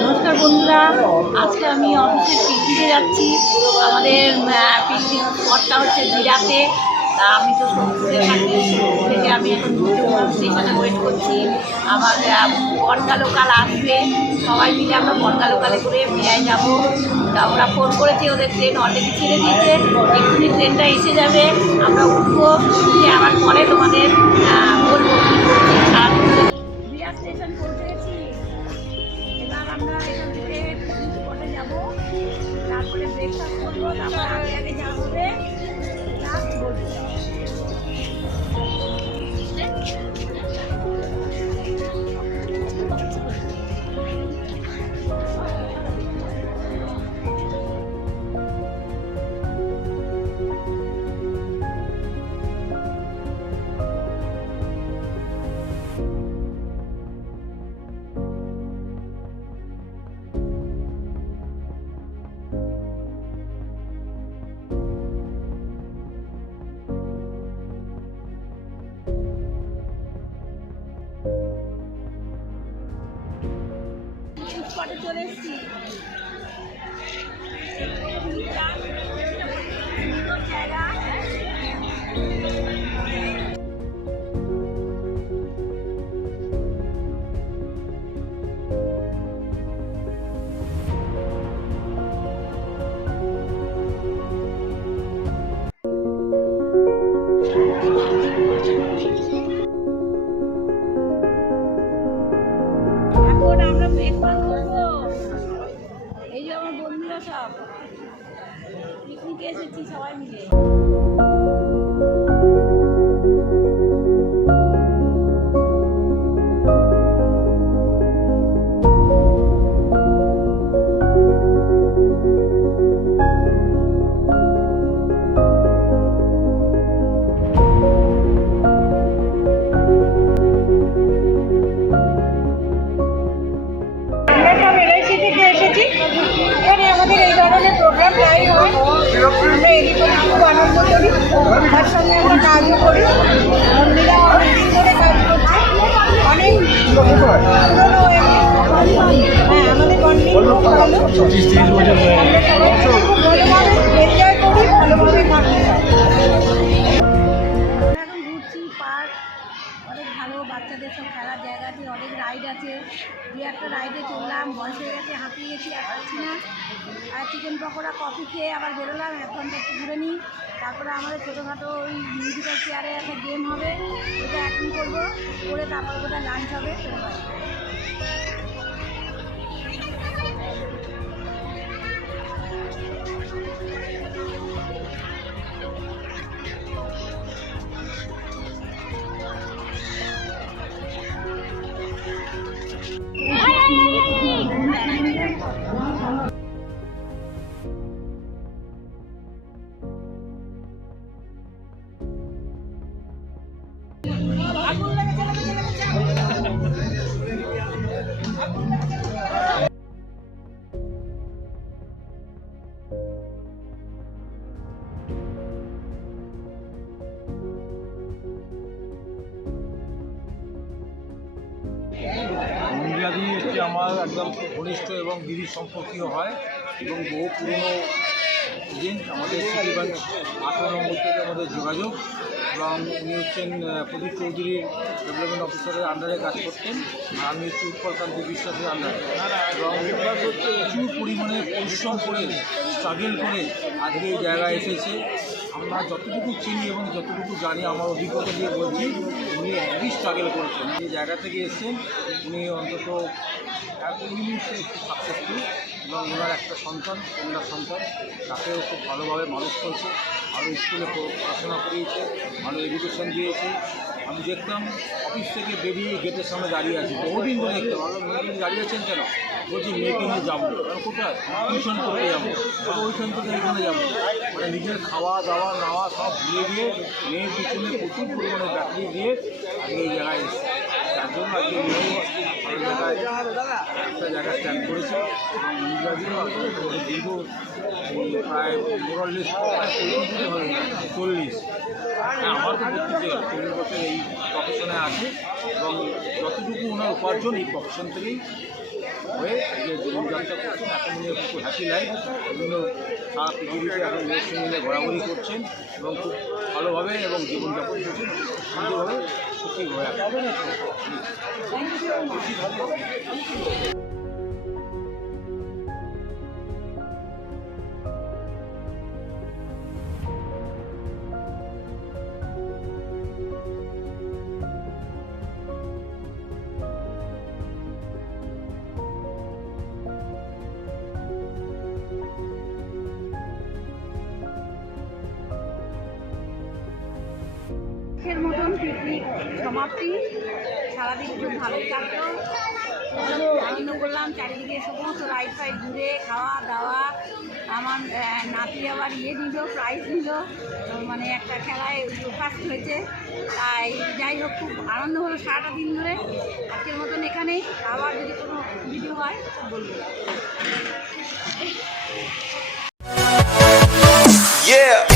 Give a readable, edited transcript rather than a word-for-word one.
নমস্কার বন্ধুরা, আজকে আমি অফিসের পিকনিকে যাচ্ছি। আমাদের পিকনিক স্পটটা হচ্ছে বিরাতে। তা আমি তো থেকে আমি এখন স্টেশনে ওয়েট করছি। আমার বনগা লোকাল আসবে, সবাই মিলে আমরা বনগা লোকালে করে বিরায় যাবো। তা ওরা ফোন করেছে, ওদের ট্রেন অলরেডি ছেড়ে দিয়েছে, এক্ষুনি ট্রেনটা এসে যাবে, আমরা উঠবো, উঠে আবার পরে তোমাদের বলবো কী করছি। আর বিরাট স্টেশন পৌঁছে গেছি। এবার আমরা এখান থেকে পিকনিক স্পটে যাবো, তারপরে ব্রেকফাস্ট করবো, তারপরে আগে আগে যা হবে লাস্ট বলবো। স্পটে চলে এসেছি। জায়গা এখন আমরা ব্রেকফাস্ট করবো। এই যে আমার বন্ধুরা সব পিকনিকে এসেছি সবাই মিলে। এখানে আমাদের এই ধরনের প্রোগ্রাম প্রায় হয়। আমরা এদিক করে খুব আনন্দ করি, তার সঙ্গে আমরা কাজও করি। বন্ধুরা অনেকদিন ধরে কাজ করছে, অনেক পুরোনো। হ্যাঁ, আমাদের বন্ডিং খুব ভালো। আমরা সবাই খুব ভালোভাবে এনজয় করি, ভালোভাবে থাকি। এখন ঘুরছি পার্ক, অনেক ভালো বাচ্চাদের সব খেলার জায়গা আছে, অনেক রাইড আছে। দিয়ে একটা রাইডে চললাম, বয়স হয়ে গেছে, হাঁপিয়ে গেছি, আর পাচ্ছি না। আর চিকেন পকোড়া কফি খেয়ে আবার বেরোলাম, 1 ঘন্টা একটু ঘুরে নিই। তারপরে আমাদের ছোটোখাটো ওই মিউজিক্যাল চেয়ারে একটা গেম হবে, ওটা অ্যাটেন্ড করবো, করে তারপরে বোধহয় লাঞ্চ হবে। মন্দিরাদি হচ্ছে আমার একদম ঘনিষ্ঠ এবং দিদির সম্পর্কীয় হয় এবং বহু পুরনো এজেন্ট। আমাদের সিটিগঞ্জ 18 নম্বর থেকে আমাদের যোগাযোগ, এবং উনি হচ্ছেন প্রদীপ চৌধুরীর ডেভেলপমেন্ট অফিসারের আন্ডারে কাজ করতেন, আর আমি হচ্ছি উৎপলকান্তি বিশ্বাসের আন্ডারে। এবং প্রচুর পরিমাণে পরিশ্রম করে স্ট্রাগল করে আজকে এই জায়গায় এসেছে। আমরা যতটুকু চিনি এবং যতটুকু জানি, আমার অভিজ্ঞতা দিয়ে বলছি, উনি হেভি স্ট্রাগল করেছেন। যে জায়গা থেকে এসেছেন উনি অন্তত উনি সাকসেসফুল, এবং ওনার একটা সন্তান, কন্যা সন্তান, তাকেও খুব ভালোভাবে মানুষ করেছে, ভালো স্কুলে পড়াশোনা করিয়েছে, ভালো এডুকেশন দিয়েছে। আমি দেখতাম অফিস থেকে বেরিয়ে গেটের সামনে দাঁড়িয়ে আছি, বহুদিন ধরে দেখতে ভালো মেয়েকে দাঁড়িয়ে আছেন কেন, বলছি মেয়েকে নিয়ে যাবো, কোথায় টিউশন করতে যাবো, ওইখান থেকে এখানে যাবো, মানে নিজের খাওয়া দাওয়া নাওয়া সব ভুলে গিয়ে মেয়ের পিছনে প্রচুর পরিমাণে ব্যাটারি দিয়ে আজকে এই জায়গায় এসেছে। তার জন্য আজকে ভালো জায়গায় একটা জায়গা স্ট্যান্ড করেছে এবং ইংরাজিও দীর্ঘ প্রায় মোরালিস 40 হ্যাঁ আমার তো 40 বছর এই প্রফেশনে আছে এবং যতটুকু ওনার উপার্জন এই প্রফেশন থেকেই হয়ে যে জীবনযাত্রা করছেন এখন উনি খুব হ্যাপি লাইফ বিভিন্ন সারা পৃথিবীতে এখন লোককে মিলে ঘোরাঘুরি করছেন এবং খুব ভালোভাবে এবং জীবনযাপন করছেন সুন্দরভাবে সুখীভাবে এর মতন পিকনিক সমাপ্তি, সারাদিন খুব ভালোই কাটলো, আনন্দ করলাম। চারিদিকে সমস্ত রাইড ফাইড ঘুরে খাওয়া দাওয়া। আমার নাতি আবার নিল, প্রাইজ নিল, মানে একটা খেলায় ফার্স্ট হয়েছে। তাই যাই হোক খুব আনন্দ হলো সারাটা দিন ধরে। আজকের মতন এখানেই, আবার যদি কোনো ভিডিও হয় বলবো। Yeah.